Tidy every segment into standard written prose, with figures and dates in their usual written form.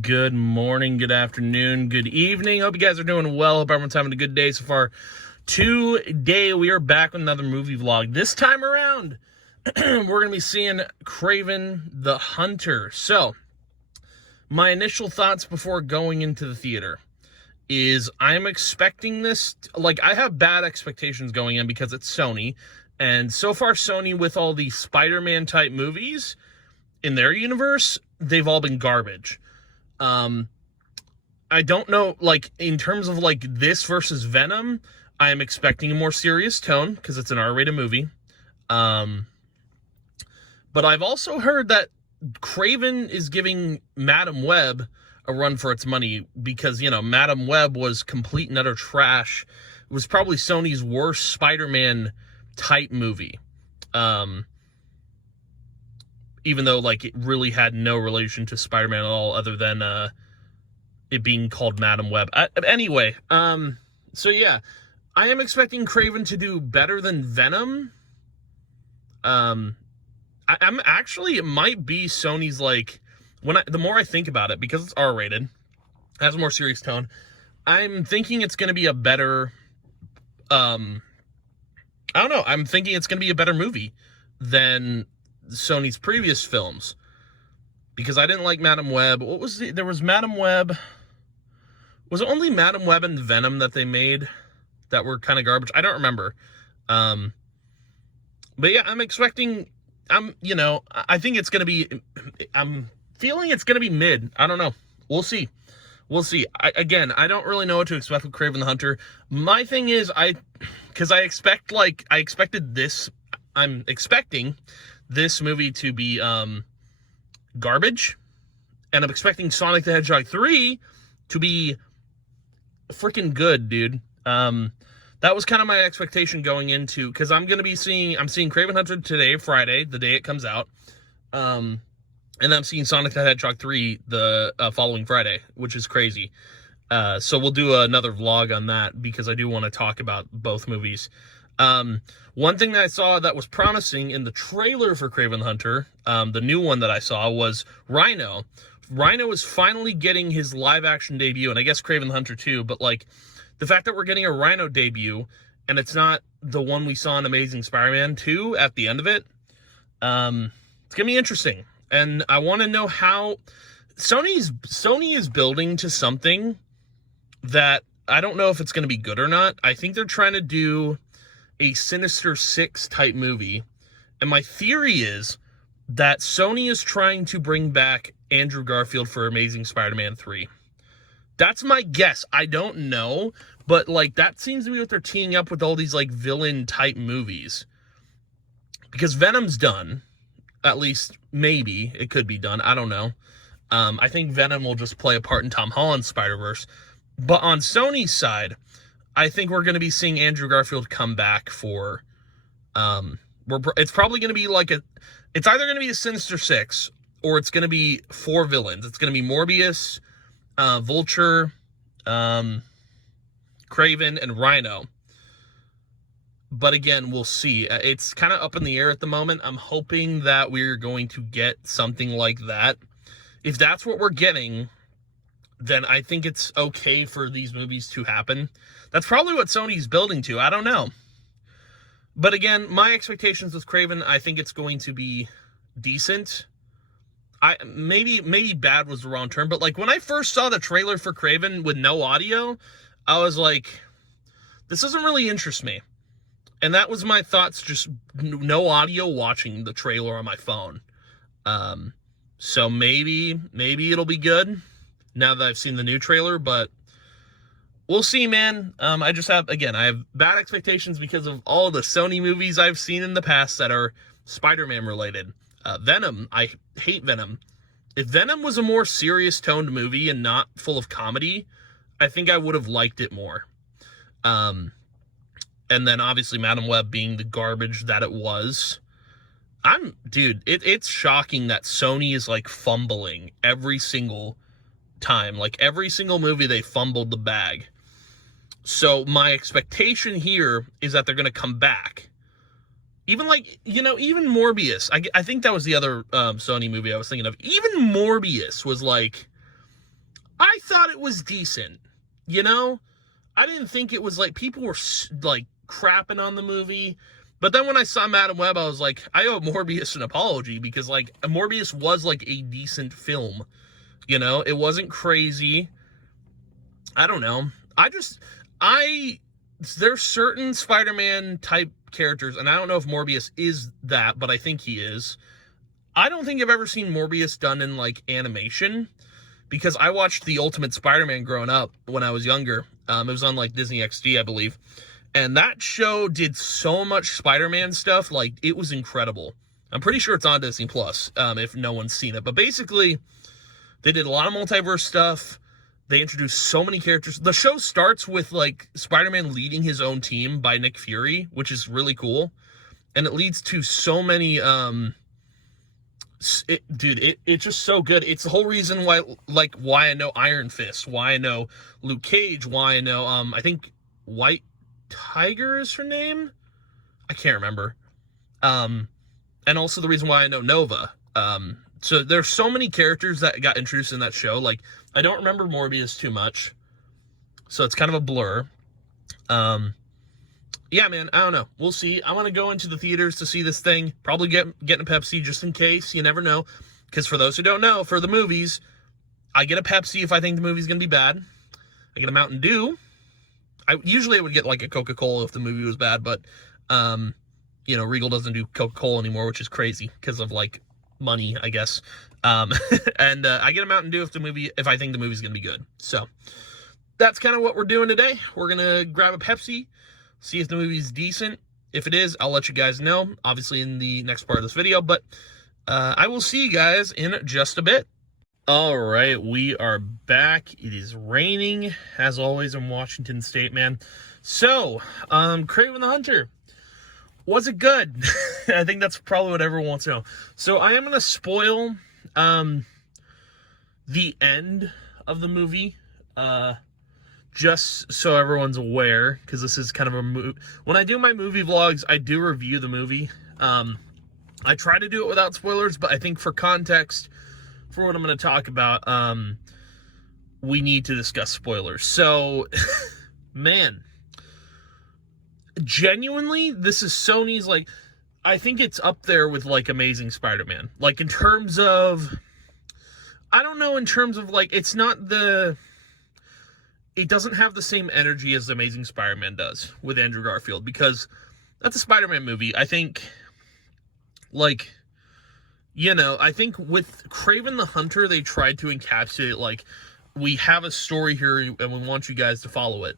good morning, good afternoon, good evening. Hope you guys are doing well. Hope everyone's having a good day so far. Today, we are back with another movie vlog. This time around, we're going to be seeing Kraven the Hunter. So, my initial thoughts before going into the theater is I'm expecting this, I have bad expectations going in because it's Sony. And so far, Sony, with all the Spider-Man type movies in their universe, they've all been garbage. I don't know, in terms of, this versus Venom, I am expecting a more serious tone, because it's an R-rated movie. But I've also heard that Kraven is giving Madam Web a run for its money, because, Madam Web was complete and utter trash. It was probably Sony's worst Spider-Man type movie. Even though, it really had no relation to Spider-Man at all, other than it being called Madam Web. Anyway, so yeah, I am expecting Kraven to do better than Venom. I'm actually, it might be Sony's, the more I think about it, because it's R-rated, has a more serious tone, I'm thinking it's going to be a better, I don't know, I'm thinking it's going to be a better movie than Sony's previous films, because I didn't like Madam Web. There was Madam Web. Was it only Madam Web and Venom that they made that were kind of garbage? I don't remember. But yeah, I think it's going to be, I'm feeling it's going to be mid. I don't know. We'll see. I don't really know what to expect with Kraven the Hunter. My thing is, I'm expecting this movie to be garbage, and I'm expecting Sonic the Hedgehog 3 to be freaking good, dude. That was kind of my expectation going into, because I'm seeing Kraven Hunter today, Friday, the day it comes out, and I'm seeing Sonic the Hedgehog 3 the following Friday, which is crazy. So we'll do another vlog on that, because I do want to talk about both movies. One thing that I saw that was promising in the trailer for Kraven the Hunter, the new one that I saw, was Rhino. Rhino is finally getting his live-action debut, and I guess Kraven the Hunter too, but, the fact that we're getting a Rhino debut, and it's not the one we saw in Amazing Spider-Man 2 at the end of it, it's going to be interesting. And I want to know how Sony is building to something that I don't know if it's going to be good or not. I think they're trying to do a Sinister Six type movie, and my theory is that Sony is trying to bring back Andrew Garfield for Amazing Spider-Man 3. That's my guess. I don't know, but that seems to be what they're teeing up with all these villain type movies, because Venom's done. At least maybe it could be done. I don't know. I think Venom will just play a part in Tom Holland's Spider-Verse, but on Sony's side, I think we're going to be seeing Andrew Garfield come back for, it's probably going to be it's either going to be a Sinister Six, or it's going to be 4 villains. It's going to be Morbius, Vulture, Kraven, and Rhino. But again, we'll see. It's kind of up in the air at the moment. I'm hoping that we're going to get something like that. If that's what we're getting, then I think it's okay for these movies to happen. That's probably what Sony's building to. I don't know. But again, my expectations with Kraven, I think it's going to be decent. Maybe bad was the wrong term, but when I first saw the trailer for Kraven with no audio, I was like, this doesn't really interest me. And that was my thoughts, just no audio, watching the trailer on my phone. So maybe it'll be good now that I've seen the new trailer, but we'll see, man. I have bad expectations because of all the Sony movies I've seen in the past that are Spider-Man related. Venom, I hate Venom. If Venom was a more serious toned movie and not full of comedy, I think I would have liked it more. And then obviously Madam Web being the garbage that it was. It's shocking that Sony is fumbling every single time. Every single movie they fumbled the bag. So my expectation here is that they're going to come back. Even even Morbius. I think that was the other Sony movie I was thinking of. Even Morbius was I thought it was decent, you know? I didn't think it was like, people were like crapping on the movie. But then when I saw Madam Web, I was like, I owe Morbius an apology, because like Morbius was like a decent film, you know? It wasn't crazy. I don't know. There's certain Spider-Man type characters, and I don't know if Morbius is that, but I think he is. I don't think I've ever seen Morbius done in like animation, because I watched The Ultimate Spider-Man growing up when I was younger. It was on like Disney XD, I believe. And that show did so much Spider-Man stuff, like it was incredible. I'm pretty sure it's on Disney Plus, if no one's seen it. But basically, they did a lot of multiverse stuff. They introduced so many characters. The show starts with like Spider-Man leading his own team by Nick Fury, which is really cool. And it leads to so many, it's just so good. It's the whole reason why I know Iron Fist, why I know Luke Cage, why I know, I think White Tiger is her name? I can't remember. And also the reason why I know Nova. So there's so many characters that got introduced in that show. Like, I don't remember Morbius too much, so it's kind of a blur. Yeah, man, I don't know. We'll see. I'm going to go into the theaters to see this thing. Probably getting a Pepsi just in case. You never know. Because for those who don't know, for the movies, I get a Pepsi if I think the movie's going to be bad. I get a Mountain Dew. Usually I would get like a Coca-Cola if the movie was bad, but, you know, Regal doesn't do Coca-Cola anymore, which is crazy because of like money, I guess. And I get a Mountain Dew if I think the movie's going to be good. So that's kind of what we're doing today. We're going to grab a Pepsi, see if the movie's decent. If it is, I'll let you guys know, obviously in the next part of this video, but I will see you guys in just a bit. All right, we are back. It is raining, as always, in Washington State, man. So, Kraven the Hunter, was it good? I think that's probably what everyone wants to know. So, I am going to spoil the end of the movie, just so everyone's aware, because this is kind of a when I do my movie vlogs, I do review the movie. I try to do it without spoilers, but I think for context, for what I'm going to talk about, we need to discuss spoilers. So, man, genuinely, this is Sony's, like, I think it's up there with, like, Amazing Spider-Man. Like, in terms of, I don't know, in terms of, like, it's not it doesn't have the same energy as Amazing Spider-Man does with Andrew Garfield, because that's a Spider-Man movie. I think, like, you know, I think with Kraven the Hunter, they tried to encapsulate, like, we have a story here and we want you guys to follow it.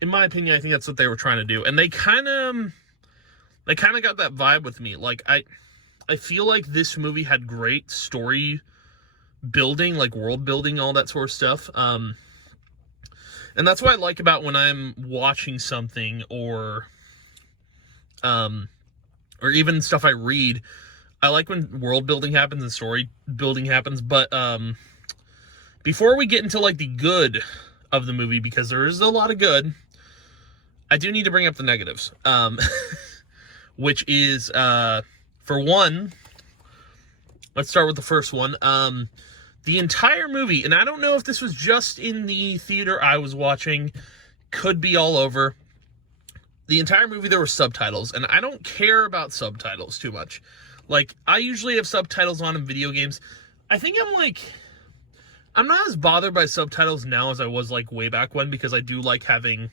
In my opinion, I think that's what they were trying to do. And they kind of got that vibe with me. Like, I feel like this movie had great story building, like world building, all that sort of stuff. And that's what I like about when I'm watching something or even stuff I read. I like when world building happens and story building happens, but before we get into like the good of the movie, because there is a lot of good, I do need to bring up the negatives, which is, for one, let's start with the first one. The entire movie, and I don't know if this was just in the theater I was watching, could be all over. The entire movie, there were subtitles, and I don't care about subtitles too much. Like, I usually have subtitles on in video games. I think I'm not as bothered by subtitles now as I was, like, way back when, because I do like having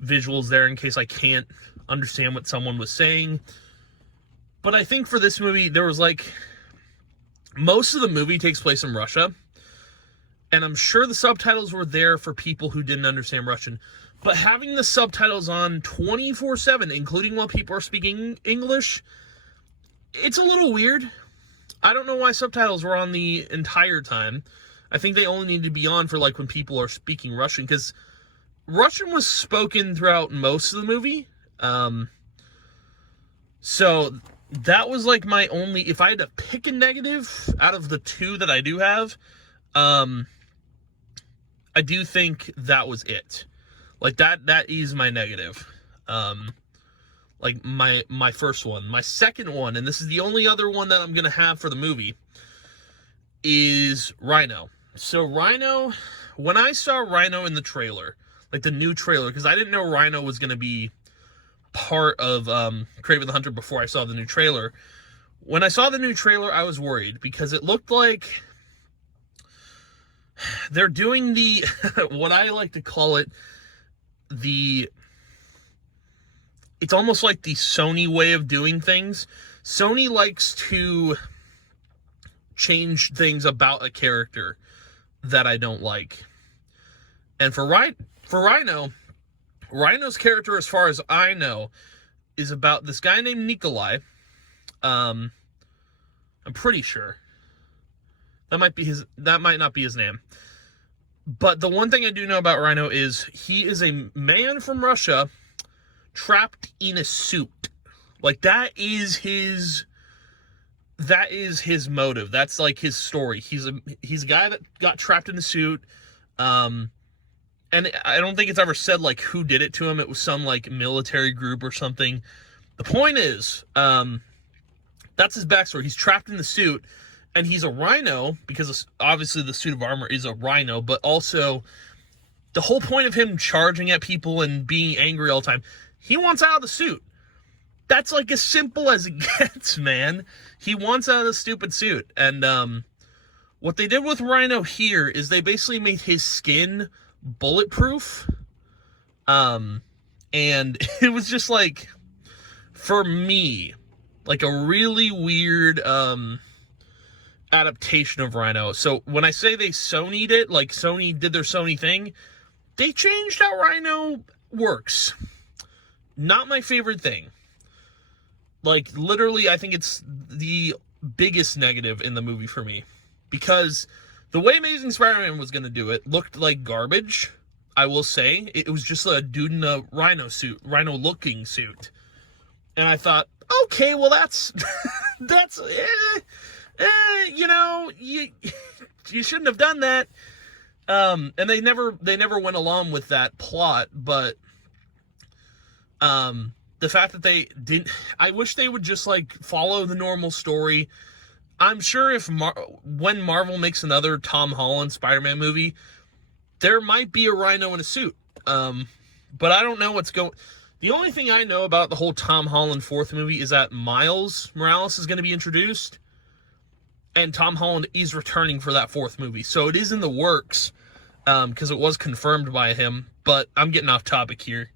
visuals there in case I can't understand what someone was saying. But I think for this movie, there was, like, most of the movie takes place in Russia, and I'm sure the subtitles were there for people who didn't understand Russian. But having the subtitles on 24/7, including while people are speaking English, it's a little weird. I don't know why subtitles were on the entire time. I think they only need to be on for, like, when people are speaking Russian, because Russian was spoken throughout most of the movie. So that was, like, my only, if I had to pick a negative out of the two that I do have, I do think that was it. Like, that is my negative. Like, my first one. My second one, and this is the only other one that I'm going to have for the movie, is Rhino. So Rhino, when I saw Rhino in the trailer, like the new trailer, because I didn't know Rhino was going to be part of Kraven the Hunter before I saw the new trailer. When I saw the new trailer, I was worried because it looked like they're doing the, what I like to call it, it's almost like the Sony way of doing things. Sony likes to change things about a character that I don't like. And for Rhino, Rhino's character, as far as I know, is about this guy named Nikolai. I'm pretty sure. That might not be his name. But the one thing I do know about Rhino is he is a man from Russia trapped in a suit. Like, that is his motive. That's like his story. He's a guy that got trapped in a suit. And I don't think it's ever said like who did it to him. It was some like military group or something. The point is, that's his backstory. He's trapped in the suit, and he's a rhino because obviously the suit of armor is a rhino, but also the whole point of him charging at people and being angry all the time, he wants out of the suit. That's like as simple as it gets, man. He wants out of the stupid suit. And what they did with Rhino here is they basically made his skin bulletproof. And it was just like, for me, like a really weird adaptation of Rhino. So when I say they Sony'd it, like Sony did their Sony thing, they changed how Rhino works. Not my favorite thing. Like, literally, I think it's the biggest negative in the movie for me. Because the way Amazing Spider-Man was going to do it looked like garbage, I will say. It was just a dude in a rhino suit, rhino-looking suit. And I thought, okay, well, that's you know, you shouldn't have done that. And they never went along with that plot, but the fact that they didn't, I wish they would just like follow the normal story. I'm sure if when Marvel makes another Tom Holland Spider-Man movie, there might be a rhino in a suit. But I don't know what's going. The only thing I know about the whole Tom Holland fourth movie is that Miles Morales is going to be introduced, and Tom Holland is returning for that fourth movie. So it is in the works, because it was confirmed by him. But I'm getting off topic here.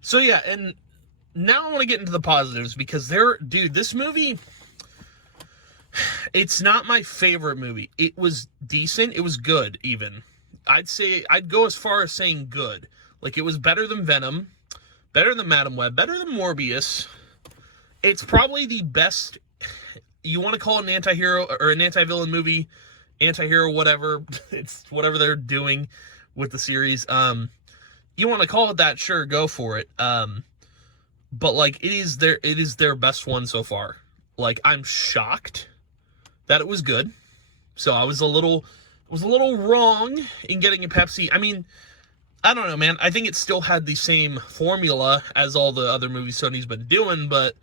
So yeah, and now I want to get into the positives, because this movie, it's not my favorite movie. It was decent. It was good, even. I'd go as far as saying good. Like, it was better than Venom, better than Madam Web, better than Morbius. It's probably the best, you want to call it an anti-hero or an anti-villain movie, anti-hero, whatever. It's whatever they're doing with the series. You want to call it that, sure, go for it. But like, it is their best one so far. Like, I'm shocked that it was good. So I was a little wrong in getting a Pepsi. I mean, I don't know, man. I think it still had the same formula as all the other movies Sony's been doing, but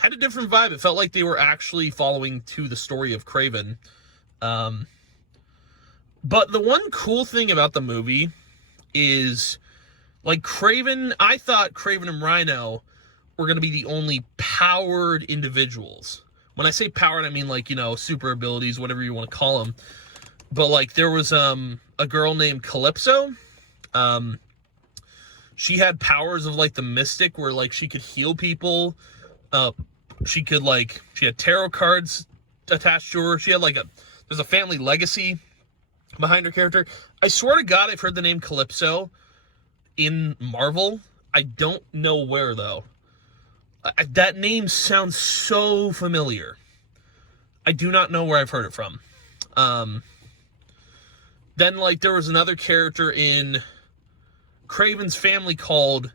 had a different vibe. It felt like they were actually following to the story of Kraven. But the one cool thing about the movie is, like, Kraven, I thought Kraven and Rhino were going to be the only powered individuals. When I say powered, I mean, like, you know, super abilities, whatever you want to call them. But, like, there was a girl named Calypso. She had powers of, like, the Mystic, where, like, she could heal people. She had tarot cards attached to her. She had, like, there's a family legacy behind her character. I swear to God, I've heard the name Calypso in Marvel. I don't know where, though. That name sounds so familiar. I do not know where I've heard it from. Then, like, there was another character in Kraven's family called,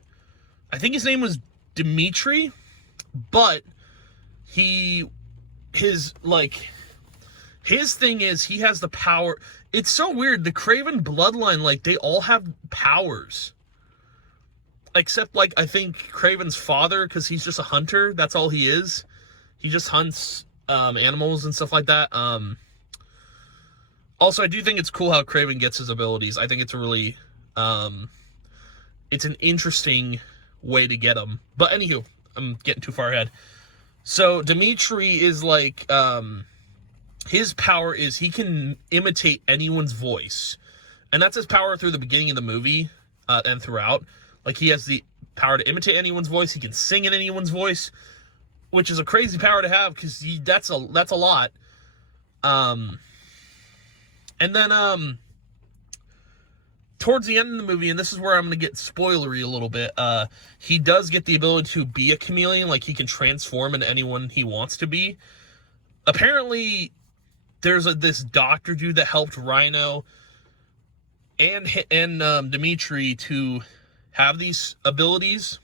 I think his name was Dimitri, but his thing is he has the power. It's so weird. The Kraven bloodline, like, they all have powers. Except, like, I think Kraven's father, because he's just a hunter. That's all he is. He just hunts animals and stuff like that. Also, I do think it's cool how Kraven gets his abilities. I think it's a really, it's an interesting way to get them. But anywho, I'm getting too far ahead. So Dimitri is like, his power is he can imitate anyone's voice. And that's his power through the beginning of the movie, and throughout. Like, he has the power to imitate anyone's voice. He can sing in anyone's voice, which is a crazy power to have, because that's a lot. And then, towards the end of the movie, and this is where I'm going to get spoilery a little bit, he does get the ability to be a chameleon. Like, he can transform into anyone he wants to be. Apparently, there's this doctor dude that helped Rhino and Dimitri to have these abilities.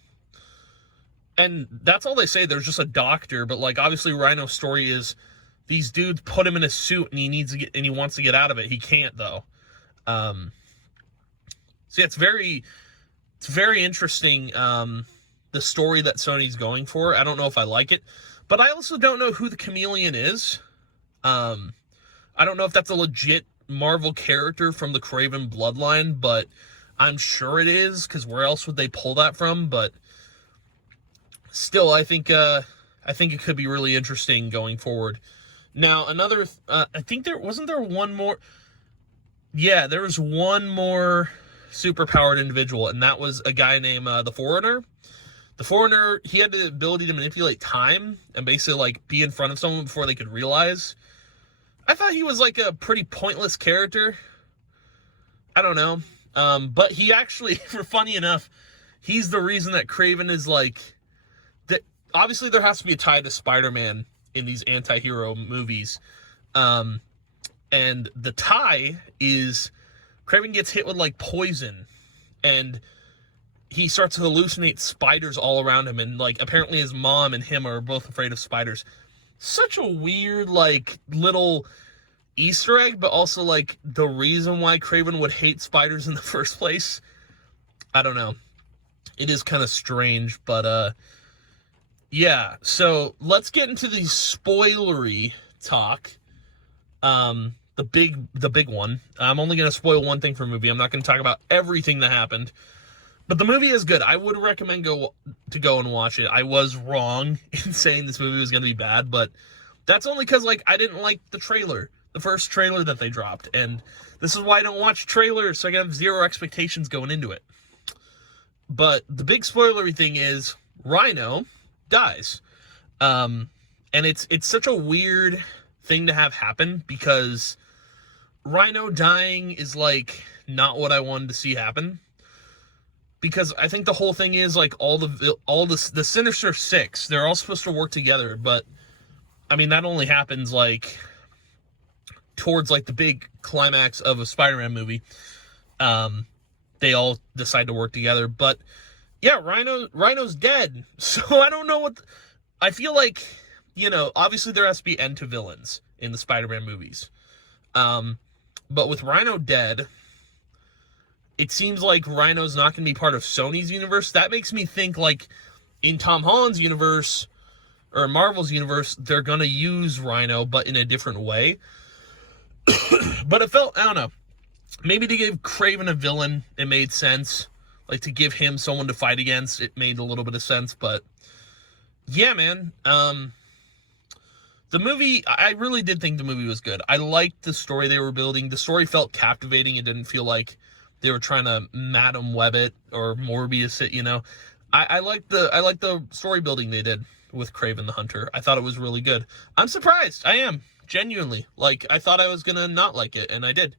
And that's all they say. There's just a doctor, but, like, obviously Rhino's story is these dudes put him in a suit and he wants to get out of it. He can't, though. So yeah, it's very interesting, the story that Sony's going for. I don't know if I like it, but I also don't know who the chameleon is. I don't know if that's a legit Marvel character from the Kraven bloodline, but I'm sure it is, because where else would they pull that from? But still, I think it could be really interesting going forward. Now, another, I think wasn't there one more? Yeah, there was one more superpowered individual, and that was a guy named the Foreigner. The Foreigner, he had the ability to manipulate time and basically, like, be in front of someone before they could realize. I thought he was, like, a pretty pointless character. I don't know. But he actually, funny enough, he's the reason that Kraven is, like, that. Obviously, there has to be a tie to Spider-Man in these anti-hero movies. And the tie is Kraven gets hit with, like, poison, and he starts to hallucinate spiders all around him, and, like, apparently his mom and him are both afraid of spiders. Such a weird, like, little Easter egg, but also, like, the reason why Kraven would hate spiders in the first place. I don't know. It is kind of strange, but, yeah. So, let's get into the spoilery talk. The big one. I'm only going to spoil one thing for a movie. I'm not going to talk about everything that happened. But the movie is good. I would recommend go and watch it. I was wrong in saying this movie was going to be bad, but that's only because, like, I didn't like the trailer. The first trailer that they dropped. And this is why I don't watch trailers, so I can have zero expectations going into it. But the big spoilery thing is Rhino dies. And it's such a weird thing to have happen, because Rhino dying is, like, not what I wanted to see happen. Because I think the whole thing is, like, all the Sinister Six, they're all supposed to work together, but I mean, that only happens, like, towards, like, the big climax of a Spider-Man movie. They all decide to work together, but yeah, Rhino's dead. So I don't know I feel like, you know, obviously there has to be end to villains in the Spider-Man movies. But with Rhino dead, it seems like Rhino's not going to be part of Sony's universe. That makes me think, like, in Tom Holland's universe, or Marvel's universe, they're going to use Rhino, but in a different way. But it felt, I don't know, maybe to give Kraven a villain, it made sense. Like, to give him someone to fight against, it made a little bit of sense. But yeah, man, the movie, I really did think the movie was good. I liked the story they were building. The story felt captivating. It didn't feel like they were trying to Madam Web it or Morbius it, you know. I liked the story building they did with Kraven the Hunter. I thought it was really good. I'm surprised. I am, genuinely. Like, I thought I was gonna not like it, and I did.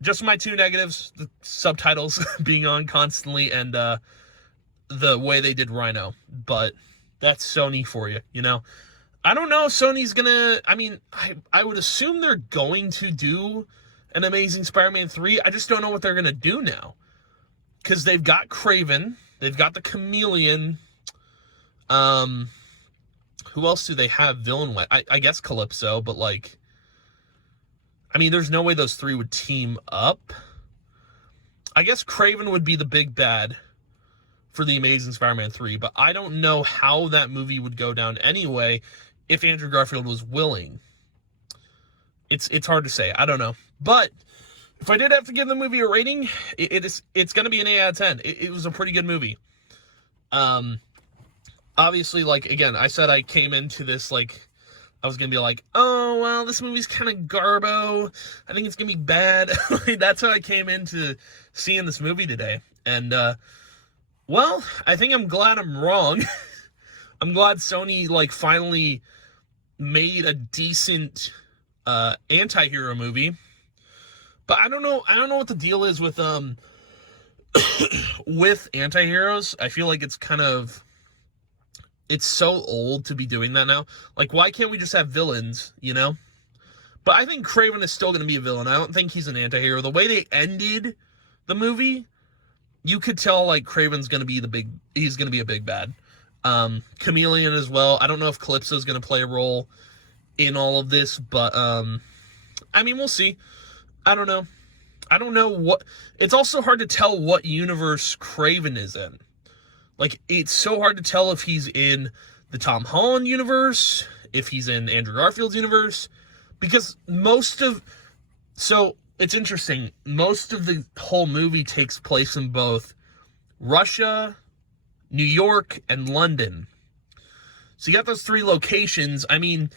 Just my two negatives, the subtitles being on constantly, and the way they did Rhino. But that's Sony for you, you know. I don't know if Sony's gonna, I mean, I would assume they're going to do an Amazing Spider-Man 3. I just don't know what they're gonna do now. Because they've got Kraven, they've got the Chameleon, who else do they have villain-wise? I guess Calypso, but, like, I mean, there's no way those three would team up. I guess Kraven would be the big bad for the Amazing Spider-Man 3, but I don't know how that movie would go down anyway if Andrew Garfield was willing. It's hard to say. I don't know. But if I did have to give the movie a rating, it's going to be an 8 out of 10. It was a pretty good movie. Obviously, like, again, I said I came into this, like, I was going to be like, oh, well, this movie's kind of garbo. I think it's going to be bad. That's how I came into seeing this movie today. And, well, I think I'm glad I'm wrong. I'm glad Sony, like, finally made a decent anti-hero movie. But I don't know what the deal is with with anti-heroes. I feel like it's so old to be doing that now. Like, why can't we just have villains, you know? But I think Kraven is still going to be a villain. I don't think he's an anti-hero. The way they ended the movie, you could tell, like, Kraven's going to be he's going to be a big bad. Chameleon as well. I don't know if Calypso's going to play a role in all of this, but, I mean, we'll see. I don't know what... It's also hard to tell what universe Kraven is in. Like, it's so hard to tell if he's in the Tom Holland universe, if he's in Andrew Garfield's universe, because so, it's interesting. Most of the whole movie takes place in both Russia, New York, and London. So you got those 3 locations. I mean,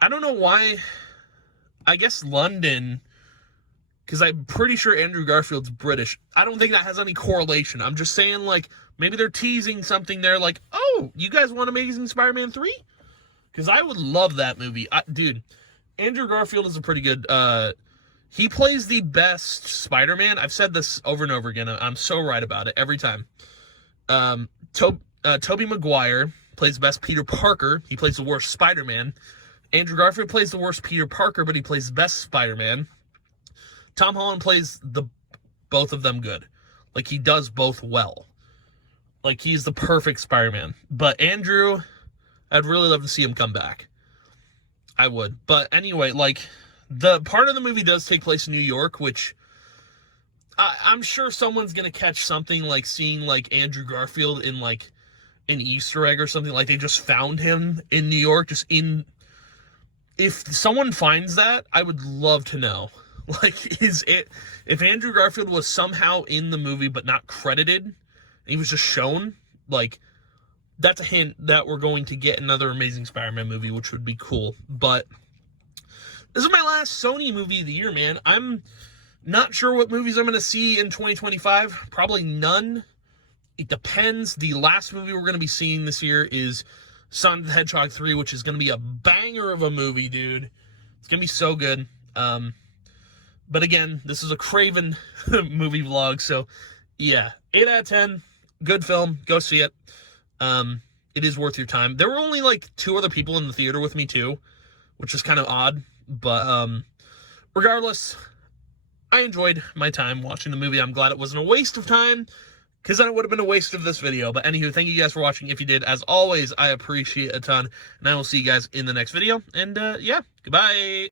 I don't know why. I guess London, because I'm pretty sure Andrew Garfield's British. I don't think that has any correlation. I'm just saying, like, maybe they're teasing something there, like, oh, you guys want Amazing Spider-Man 3? Because I would love that movie. Dude, Andrew Garfield is a pretty good... he plays the best Spider-Man. I've said this over and over again. I'm so right about it every time. Tobey Maguire plays the best Peter Parker. He plays the worst Spider-Man. Andrew Garfield plays the worst Peter Parker, but he plays the best Spider-Man. Tom Holland plays both of them good. Like, he does both well. Like, he's the perfect Spider-Man. But Andrew, I'd really love to see him come back. I would. But anyway, like, the part of the movie does take place in New York, which I'm sure someone's going to catch something like seeing, like, Andrew Garfield in, like, an Easter egg or something. Like, they just found him in New York, if someone finds that, I would love to know. Like, if Andrew Garfield was somehow in the movie but not credited, and he was just shown, like, that's a hint that we're going to get another Amazing Spider-Man movie, which would be cool. But this is my last Sony movie of the year, man. I'm not sure what movies I'm going to see in 2025. Probably none. It depends. The last movie we're going to be seeing this year is Sonic the Hedgehog 3, which is going to be a banger of a movie, dude. It's going to be so good. But again, this is a Kraven movie vlog, so yeah, 8 out of 10, good film, go see it. It is worth your time. There were only like 2 other people in the theater with me too, which is kind of odd, but regardless, I enjoyed my time watching the movie. I'm glad it wasn't a waste of time, because then it would have been a waste of this video. But anywho, thank you guys for watching. If you did, as always, I appreciate it a ton, and I will see you guys in the next video, and yeah, goodbye.